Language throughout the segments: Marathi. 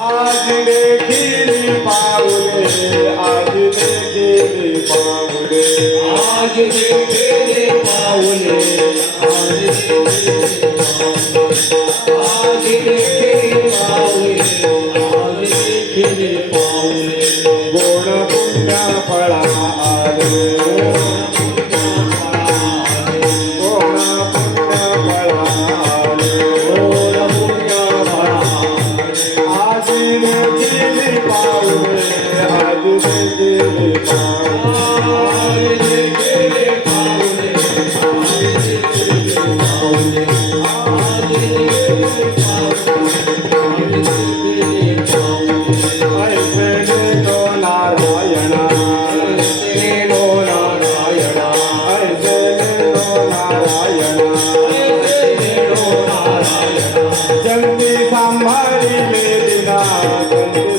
आज देखिली पाऊले आज देखिली आज पाऊले आज देखिली पाऊले आज देखिली पाऊले गोड गुंडा फळा आले जल्दी संभाली मेरी ना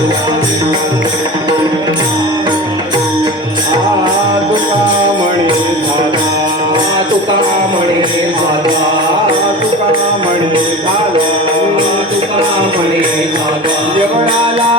दुकामणी भाग का बी कला